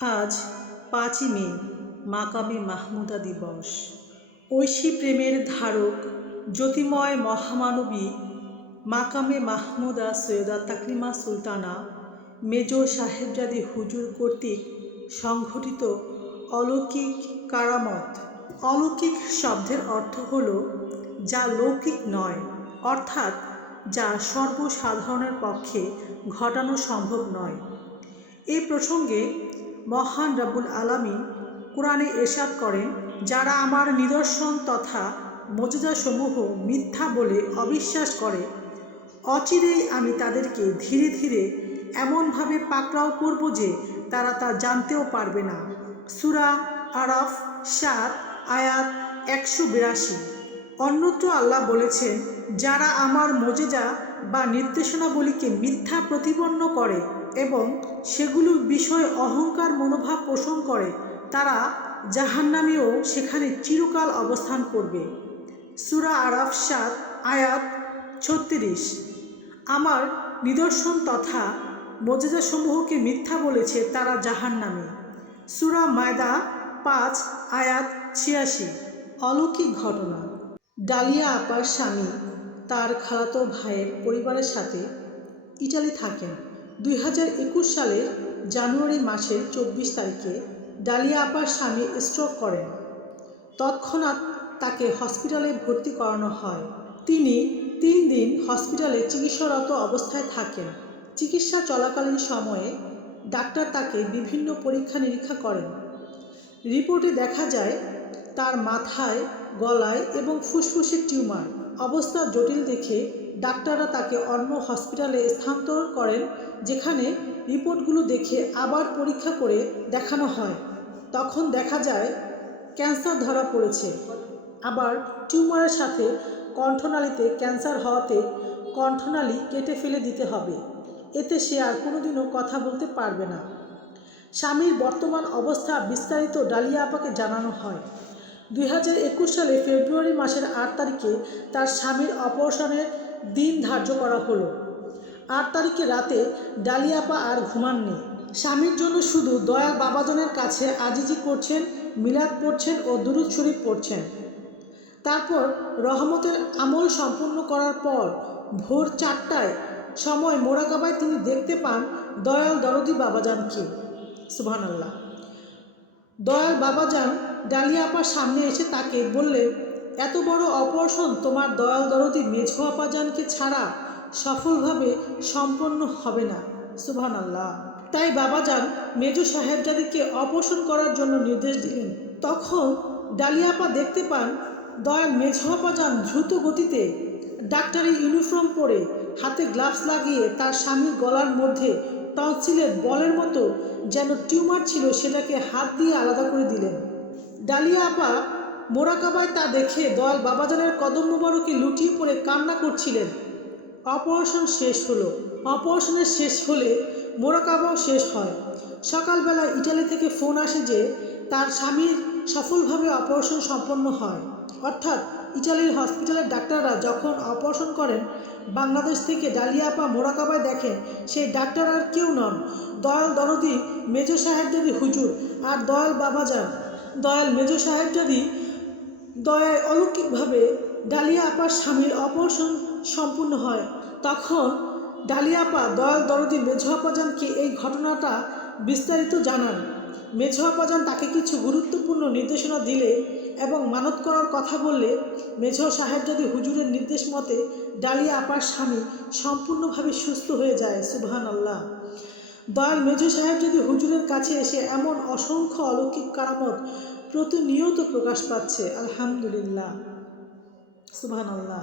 আজ ৫ই মে মাকামে মাহমুদা দিবস। ঐশী প্রেমের ধারক জ্যোতির্ময় মহামানবী মাকামে মাহমুদা সৈয়দা তাকরিমা সুলতানা মেজর সাহেবজাদী হুজুর কর্তৃক সংঘটিত অলৌকিক কারামত। অলৌকিক শব্দের অর্থ হল যা লৌকিক নয়, অর্থাৎ যা সর্বসাধারণের পক্ষে ঘটানো সম্ভব নয়। এ প্রসঙ্গে মহান রব্বুল আলামিন কোরআনে ইরশাদ করেন, যারা আমার নিদর্শন তথা মুজিজাসমূহ মিথ্যা বলে অবিশ্বাস করে, অচিরেই আমি তাদেরকে ধীরে ধীরে এমনভাবে পাকড়াও করব যে তারা তা জানতেও পারবে না। সূরা আরাফ ৭ আয়াত ১৮২। অন্যত্র আল্লাহ বলেছেন, যারা আমার মুজিজা বা নির্দেশনাবলীকে মিথ্যা প্রতিপন্ন করে এবং সেগুলোর বিষয়ে অহংকার মনোভাব পোষণ করে, তারা জাহান্নামেও সেখানে চিরকাল অবস্থান করবে। সূরা আরাফ ৭ আয়াত ৩৬। আমার নিদর্শন তথা মুজিজাসমূহকে মিথ্যা বলেছে, তারা জাহান্নামে। সূরা মায়দা ৫ আয়াত ৮৬। অলৌকিক ঘটনা। ডালিয়া আপার স্বামী তার খালাতো ভাইয়ের পরিবারের সাথে ইটালি থাকেন। ২০২১ সালের জানুয়ারি মাসের ২৪ তারিখে ডালিয়া আপার স্বামী স্ট্রোক করেন। তৎক্ষণাৎ তাকে হসপিটালে ভর্তি করানো হয়। তিনি ৩ দিন হসপিটালে চিকিৎসারত অবস্থায় থাকেন। চিকিৎসা চলাকালীন সময়ে ডাক্তার তাকে বিভিন্ন পরীক্ষা নিরীক্ষা করেন। রিপোর্টে দেখা যায় তার মাথায়, গলায় এবং ফুসফুসে টিউমার। অবস্থা জটিল দেখে ডাক্তাররা তাকে অন্য হসপিটালে স্থানান্তর করেন, যেখানে রিপোর্টগুলো দেখে আবার পরীক্ষা করে দেখানো হয়। তখন দেখা যায় ক্যান্সার ধরা পড়েছে। আবার টিউমারের সাথে কণ্ঠনালীতে ক্যান্সার হওয়াতে কণ্ঠনালী কেটে ফেলে দিতে হবে। এতে সে আর কোনোদিনও কথা বলতে পারবে না। স্বামীর বর্তমান অবস্থা বিস্তারিত ডালিয়া আপাকে জানানো হয়। ২০২১ সালে ফেব্রুয়ারি মাসের ৮ তারিখে তার স্বামীর অপারেশনের দিন ধার্য করা হলো। ৮ তারিখে রাতে ডালিয়া আপা আর ঘুমাননি। স্বামীর জন্য শুধু দয়াল বাবাজানের কাছে আজিজি করছেন, মিলাদ পড়ছেন ও দুরূদ শরীফ পড়ছেন। তারপর রহমতের আমল সম্পূর্ণ করার পর ভোর ৪টায় সময় মোরাকাবায় তিনি দেখতে পান দয়াল দরদি বাবাজানকে। সুবহানাল্লাহ। দয়াল বাবাজান ডালিয়া আপার সামনে এসে তাকে বললেন, এত বড় অপারেশন তোমার দয়াল দরদি মেঝো আপাজানকে ছাড়া সফলভাবে সম্পন্ন হবে না। সুবহানাল্লাহ। তাই বাবাজান মেজো সাহেবজাদীকে অপারেশন করার জন্য নির্দেশ দিলেন। তখন ডালিয়া আপা দেখতে পান দয়াল মেঝো আপাজান দ্রুত গতিতে ডাক্তারি ইউনিফর্ম পরে হাতে গ্লাভস লাগিয়ে তার স্বামীর গলার মধ্যে টনসিলের বলের মতো যেন টিউমার ছিল, সেটাকে হাত দিয়ে আলাদা করে দিলেন। ডালিয়া আপা মোরাকাবায় তা দেখে দয়াল বাবাজানের কদম মোবারকে লুটিয়ে পড়ে কান্না করছিলেন। অপারেশন শেষ হলো। অপারেশনের শেষ হলে মোরাকাবাও শেষ হয়। সকালবেলা ইটালি থেকে ফোন আসে যে তার স্বামীর সফলভাবে অপারেশন সম্পন্ন হয়। অর্থাৎ ইটালির হসপিটালের ডাক্তাররা যখন অপারেশন করেন, বাংলাদেশ থেকে ডালিয়া আপা মোরাকাবায় দেখেন সেই ডাক্তার আর কেউ নন, দয়াল দরদি মেজো সাহেবজাদী হুজুর আর দয়াল বাবাজান। দয়াল মেজো সাহেবজাদী দয়ায় অলৌকিকভাবে ডালিয়া আপার স্বামীর অপারেশন সম্পূর্ণ হয়। তখন ডালিয়া আপা দয়াল দরদি মেঝো আপাজানকে এই ঘটনাটা বিস্তারিত জানান। মেঝো আপাজান তাকে কিছু গুরুত্বপূর্ণ নির্দেশনা দিলে এবং মানত করার কথা বললে মেঝো সাহেবজাদী হুজুরের নির্দেশ মতে ডালিয়া আপার স্বামী সম্পূর্ণভাবে সুস্থ হয়ে যায়। সুবহানাল্লাহ। দয়াল মেঝো সাহেবজাদী হুজুরের কাছে এসে এমন অসংখ্য অলৌকিক কারামত প্রতিনিয়ত প্রকাশ পাচ্ছে। আলহামদুলিল্লাহ। সুবহানাল্লাহ।